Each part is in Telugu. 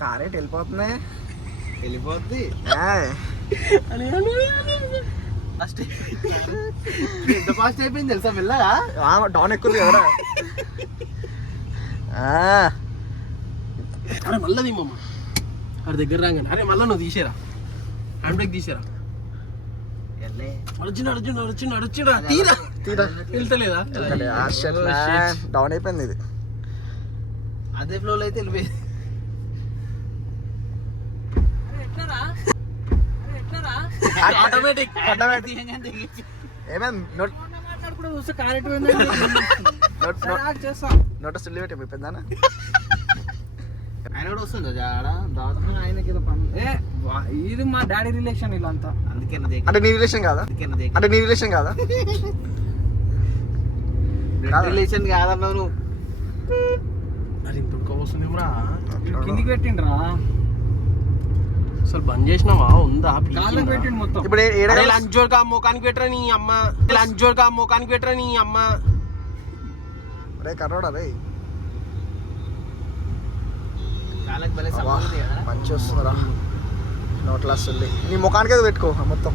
కారేట్ వెళ్ళిపోతున్నాయి. వెళ్ళిపోద్ది. ఎంత ఫాస్ట్ అయిపోయింది తెలుసా మెల్లగా. డౌన్ ఎక్కువ ఎవరా. అరే మళ్ళా దిమ్మమ్మ అరే దగ్గర రాగానే. అరే మళ్ళా నువ్వు తీసేరా, హ్యాండ్ బ్రేక్ తీసేరా. అడుచుండా తీరా తీరా వెళ్తలేదా. డౌన్ అయిపోయింది ఇది. అదే ఫ్లోలో అయితే వెళ్ళిపోయింది. ఆటోమేటిక్ ఏమేం నోట సుల్లి పెట్టి పెద్దానా. ఆయన కూడా వస్తుందా జాడ ఆయనకి ఇది మా డాడీ రిలేషన్ వీళ్ళంతా. అందుకే అంటే నీ రిలేషన్ కాదా? అంటే నీ రిలేషన్ కాదా? రిలేషన్ కాదన్నావు నువ్వు. అది ఇప్పుడు వస్తుందేమరా. కిందికి పెట్టిండ్రా అసలు బంద్ చేసినావా? ఉందా కాళ్ళకి పెట్టిండు మొత్తం. ఇప్పుడు లంచ్ జోడ్కా మోకానికి పెట్టరా నీ అమ్మ. లంచ్ జోడ్కా మోకానికి పెట్టరా నీ అమ్మ. రే కర్రోడా రే మంచి వస్తుందిరా నోట్లా సుల్లి. నీ ముఖానికి అది పెట్టుకో మొత్తం.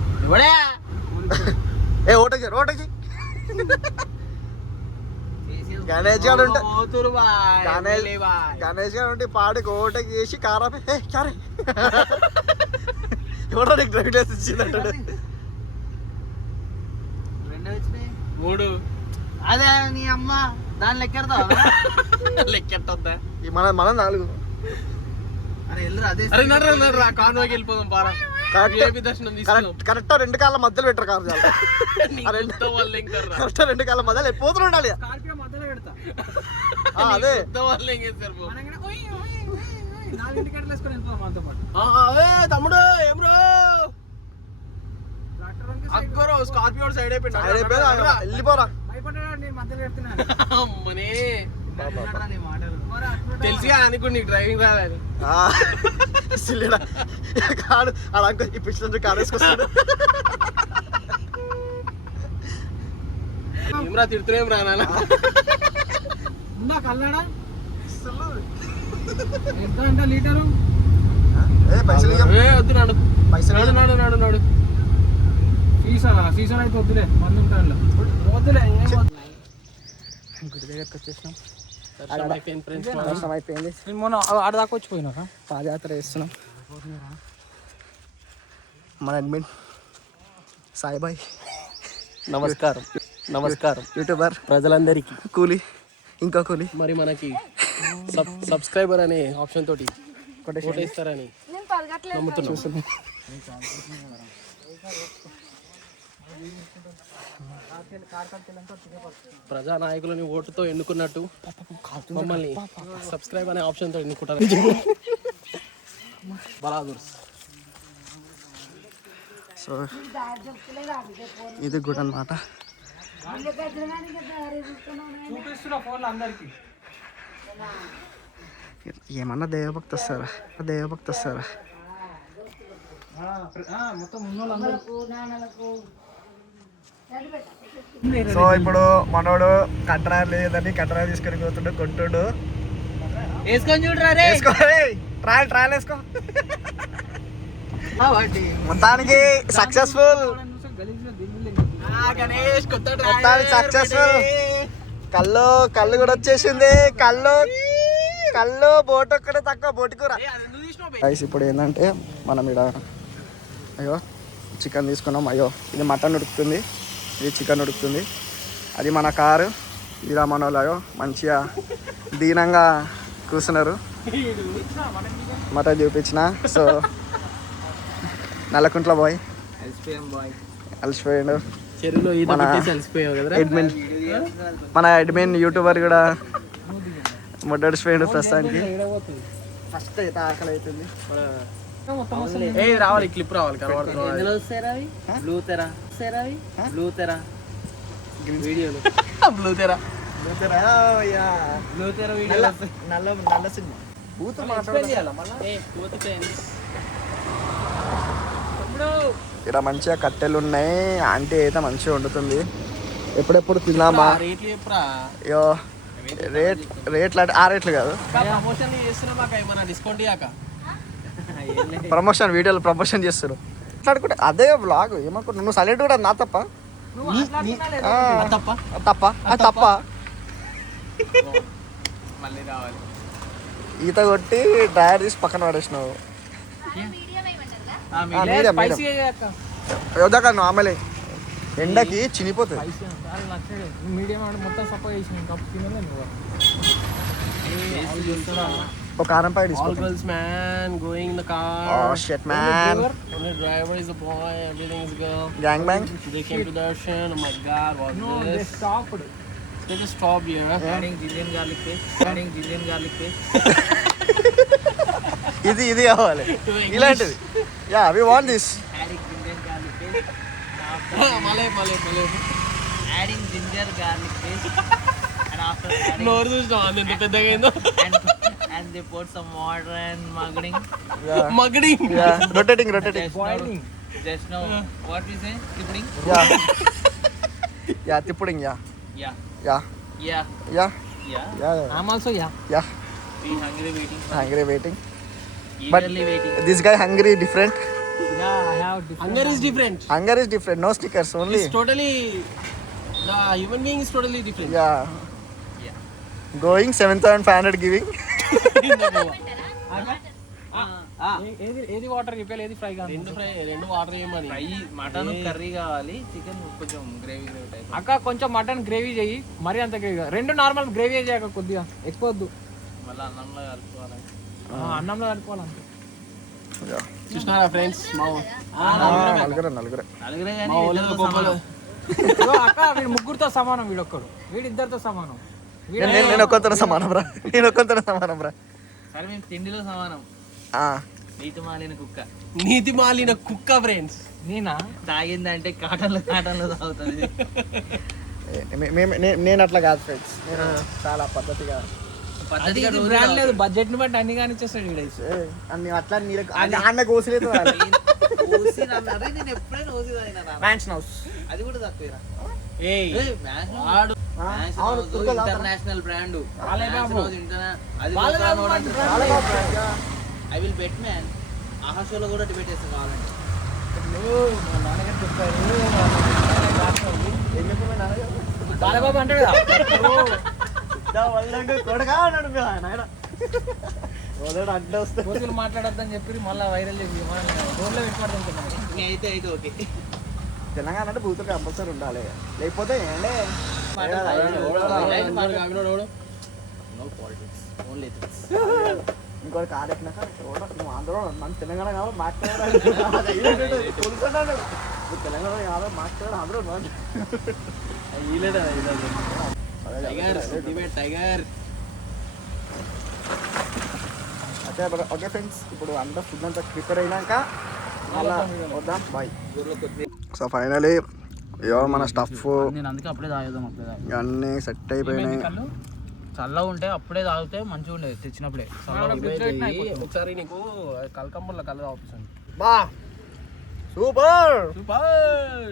ఏ ఓటకి ఓటకి గణేష్ గారు ఉంటే గణేష్ గారు ఉంటే పాడికి ఓటకి వేసి కారా క్యారే ఎవడో నీకు డ్రైవింగ్ లైసెన్స్ ఇచ్చిందంటాడు. 3 అదే నీ అమ్మ దాని లెక్కెడతా లెక్కెట్టొద్దా మన 4. కాన్వాకి వెళ్ళిపోదాం పారా. కరెక్ట్ 2 కాళ్ళ మధ్యలో పెట్టరు కారు. కరెక్ట్ 2 కాళ్ళ మధ్యలో పోతూ ఉండాలి. అదే తమ్ముడు ఏం బ్రో అక్కరో స్కార్పియో సైడ్ వెళ్ళిపోరా. అమ్మనే తెలిసిగా అనుకోండి నీకు డ్రైవింగ్ రాదని. కాడు అలా ఈ పిచ్చి కారు వేసుకొస్తాడు. ఏమరా తిడుతున్నాం రా నాన్న. కల్లాడా ఎంత లీటరు వద్దు నాడు నాడు నాడు నాడు సీసా అయితే వద్దులే. మంది ఉంటాను వద్దులే. గుడి దగ్గరకు వచ్చేసినాం. అయిపోయింది. మొన్న ఆడదాకా వచ్చిపోయినా పాదయాత్ర చేస్తున్నాం. మన అడ్మిన్ సాయిబాయ్ నమస్కారం. నమస్కారం యూట్యూబర్ ప్రజలందరికీ. కూలీ ఇంకో కూలీ మరి మనకి సబ్స్క్రైబర్ అనే ఆప్షన్ తోటి కొట్టేస్తారని నమ్ముతున్నాం. ప్రజానాయకులని ఓటుతో ఎన్నుకున్నట్టు మమ్మల్ని సబ్స్క్రైబ్ అనే ఆప్షన్ తో ఎన్నుకుంటారు. బలాదూర్. సో ఇది గుడ్ అన్నమాట. ఏమన్నా దైవభక్తి వస్తారా? దైవభక్తి వస్తారా? సో ఇప్పుడు మనోడు కట్టరాలు లేదని కట్టరాలు తీసుకొని పోతుండు కొట్టుడు. వేసుకొని చూడరా ట్రయల్ వేసుకో. మొత్తానికి సక్సెస్ఫుల్. మొత్తానికి సక్సెస్ఫుల్. కళ్ళు కూడా వచ్చేసింది. కళ్ళు బోటు ఒక్కడే తక్కువ బోటి కూర. ఇప్పుడు ఏంటంటే మనం ఇక్కడ అయ్యో చికెన్ తీసుకున్నాం. అయ్యో ఇది మటన్ ఉడుకుతుంది, ఇది చికెన్ ఉడుకుతుంది. అది మన కారు. ఇలా మన వాళ్ళు మంచిగా దీనంగా కూర్చున్నారు. మటన్ చూపించిన. సో నల్లకుంట్ల బాయ్ అలసిపోయాడు. మన అడ్మిన్ యూట్యూబర్ కూడా మొట్టడిపోయాడు ప్రస్తుతానికి. ఫస్ట్ అయితే ఆకలి అవుతుంది. రావాలి క్లిప్ రావాలి. నల్ల సినిమా బూత్ ఇక్కడ మంచిగా కట్టెలు ఉన్నాయి. ఆంటీ అయితే మంచిగా వండుతుంది. ఎప్పుడెప్పుడు తిన్నామా? అయ్యో రేట్లు అంటే ఆ రేట్లు కాదు, ప్రమోషన్ చేస్తున్నాం మాకు ఏమన్నా డిస్కౌంట్ ఇయ్యాక. ప్రమోషన్ వీడియోలు ప్రమోషన్ చేస్తారు మాట్లాడుకుంటే అదే బ్లాగ్ ఏమనుకుంటున్నా. నువ్వు సైలెంట్ కూడా నా తప్ప ఆ, తప్ప తప్ప అది తప్ప. మళ్ళీ రావాలి. ఈత కొట్టి డ్రైవర్ తీసి పక్కన పడేసినావు. మీడియం యోదాకా నార్మలే ఎండకి చినిపోతుంది. మీడియం మొత్తం సపోర్ట్ చేసి ఒక కారం పై all girls man going in the car. Oh shit man. Only driver is a boy, everything is girl. Gang bang. They came to Darshan. Oh my god, what's this? They just stopped here. adding ginger garlic paste, adding ginger garlic paste. ఇది కావాలి ఇలాంటిది. Yeah we want this. adding ginger garlic paste. Malay. adding ginger garlic paste. and after adding నోరు చూసినావా ఎంత పెద్దగా అయిందో. and they put some water and mugging. మగడి. Yeah rotating boiling. Just now, what we say? Tipping? Yeah yeah తిప్పుడింగ్ yeah Yeah. Yeah Yeah. Yeah Yeah. Yeah I'm also yeah. Yeah We hungry waiting. Hungry waiting but Eagerly waiting. This guy hungry different. Yeah, I have different. Hunger is different. Hunger is different, no stickers only. It's totally, the human being is totally different. Yeah Yeah. Going 7,500 giving. ఏది వాటర్ చెప్పాలి, ఏది ఫ్రై కావాలి. రెండు వాటర్ చేయమని. ఫ్రై మటన్ కర్రీ కావాలి, చికెన్ కొంచెం గ్రేవీ టైప్. అక్క కొంచెం మటన్ గ్రేవీ చెయ్యి, మరీ అంత గ్రేవీ రెండు నార్మల్ గ్రేవీ చేయక కొద్దిగా ఎక్కువ వద్దు, మళ్ళీ అన్నంలో కలుపుకోవాలి. అన్నంలో కలుపుకోవాలంటే. చూసినారా ఫ్రెండ్స్ మా నలుగురు నలుగురే మా ఊళ్ళో గొప్పలు. ఇగో అక్క వీడు ముగ్గురితో సమానం, వీడొక్కడు, వీడిద్దరితో సమానం. నేను ఒక్కొంతన సమానం రా, నేను ఒక్కొంతన సమానం రా. సరే మేము తిండిలో సమానం. నీతి మాలిన కుక్క, నీతి మాలిన కుక్క ఫ్రెండ్స్. నేనా తాగిందంటే కాటన్లో తాగుతుంది. నేను అట్లా కాదు ఫ్రెండ్స్, నేను చాలా పద్ధతిగా పద్ధతిగా బ్రాండ్ లేదు, బడ్జెట్ ని బట్టి అన్ని కానీ ఇచ్చేస్తాడు వీడు. అన్ని అట్లా అన్న కోసలేదు. నేను ఎప్పుడైనా ఓసి తాగినా అది కూడా తక్కువ. International brand I will bet man. ఆహా షోలో కూడా డిబేట్ చేస్తాను కావాలంటే. బాలబాబు అంటాడు కదా, అడ్డ వస్తే కోతులు మాట్లాడొద్దని చెప్పి మళ్ళీ వైరల్ చేసి రోడ్లో పెట్టుకోవడం. అయితే ఓకే. తెలంగాణ అంటే బూతులు కంపల్సరీ ఉండాలి, లేకపోతే ఏండే ఇంకోటి కాదెక్కినాక నువ్వు ఆంధ్ర మన తెలంగాణ కావాలి మాట్లాడాలి, తెలంగాణ కావాలి మాట్లాడాలి ఆంధ్ర. టైగర్ అదే ఓకే ఫ్రెండ్స్, ఇప్పుడు అంతా ఫుడ్ అంతా ప్రిపేర్ అయినాక మళ్ళా వద్దాం, బాయ్. సో ఫైనలీ ఎవరు మన స్టఫ్ నేను అందుకే అప్పుడే తాగుదాం, అన్నీ సెట్ అయిపోయినాయి. చల్లగా ఉంటే అప్పుడే తాగితే మంచిగా ఉండేది తెచ్చినప్పుడే. ఒకసారి నీకు కలకంబర్లో కలర్ ఆప్షన్. బా సూపర్. సూపర్.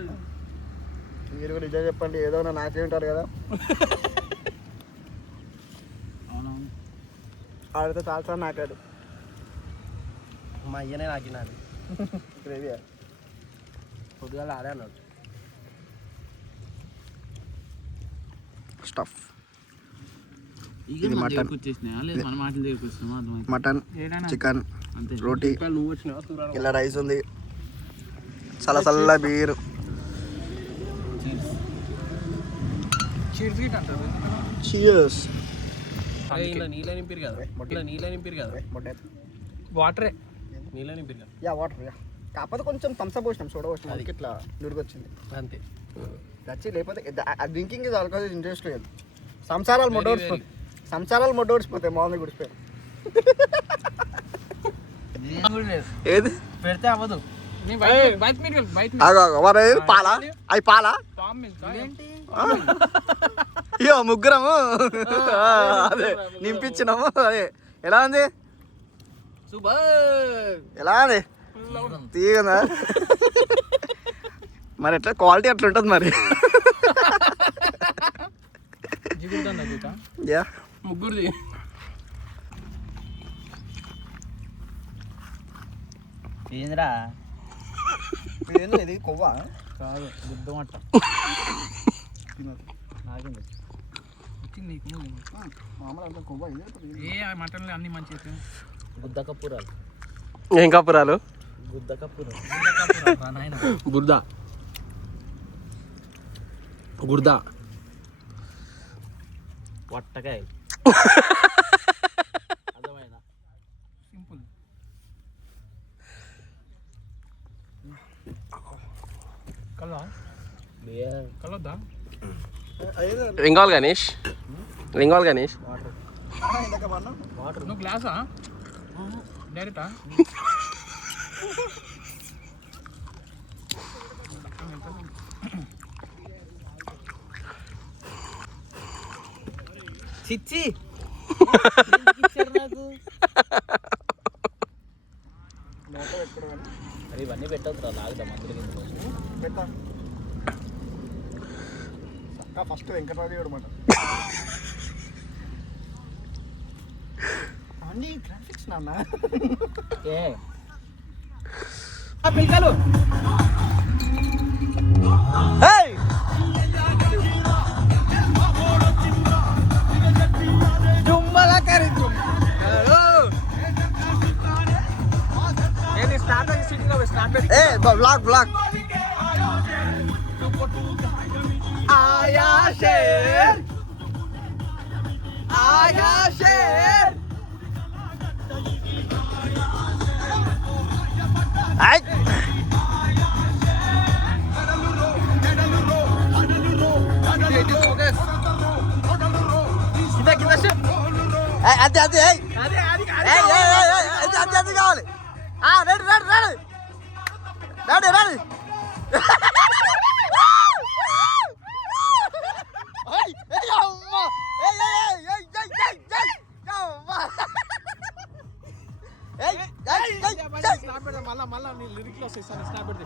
మీరు కూడా నిజం చెప్పండి, ఏదో నాకే ఉంటారు కదా. ఆడితే చాలా నాకాడు, మా అయ్యనే నాకినాడు గ్రేవీ పొద్దుగా ఆడే అన్నాడు. స్టఫ్ మటన్, చికెన్, రోటీ, నువ్వు వచ్చినావా చూడాలి. ఇలా రైస్ ఉంది, చల్ల బీరు. Cheers. ఇలా నీళ్ళ నింపిరు కదా, ఇలా నీళ్ళ నింపిరు కదా, వాటరే నీళ్ళ నింపిరు కదా. యా వాటర్ యా, కాకపోతే కొంచెం థమ్స్అప్ పోసినాం, సోడా పోసినాం, అందుకే ఇట్లా నుడికొచ్చింది అంతే. దచ్చి, లేకపోతే డ్రింకింగ్ ఇది ఆల్కహాల్ ఇంట్రెస్ట్ లేదు. సంసారాలు మొడ్డోడిపోతాయి మామూలుగా గుడిచిపోయాయి. ఏది పెడితే అవ్వదు. పాలా అవి పాలా అయ్యో ముగ్గురము అదే నింపించినాము. అదే ఎలా ఉంది, ఎలా ఉంది, తీగదా మరి ఎట్లా క్వాలిటీ అట్లా ఉంటుంది మరి. యా ముగ్గురిది. ఏంద్రా ఇది కొవ్వా కాదు బుద్ధమట్ట మామూలు అంతా కొవ్వా ఇది ఏ మటన్లు అన్ని మంచిగా గుద్ద కప్పురాలు ఏం కప్పురాలు? గుద్ద కప్పురాలు గుర్దా గుర్దా పొట్టకాయ అర్థమైనా సింపుల్. కలవద్దా? ఏం కావాలి గణేష్? ఏం కావాలి గణేష్? నువ్వు గ్లాసా డైరెక్టా? చిచ్చి అరే ఇవన్నీ పెట్టద్దురా లాగుదా మందులు కింద ఫస్ట్ వెంకటరాజు అనమాట అన్ని గ్రాఫిక్స్ నాన్న ఏ పిల్లలు బ్లాక్ బ్లాక్ అది అది అది అది కావాలి ready ready ready ready ready మళ్ళా లిరిక్ లో వస్తాయి. స్నాప్ పెడితే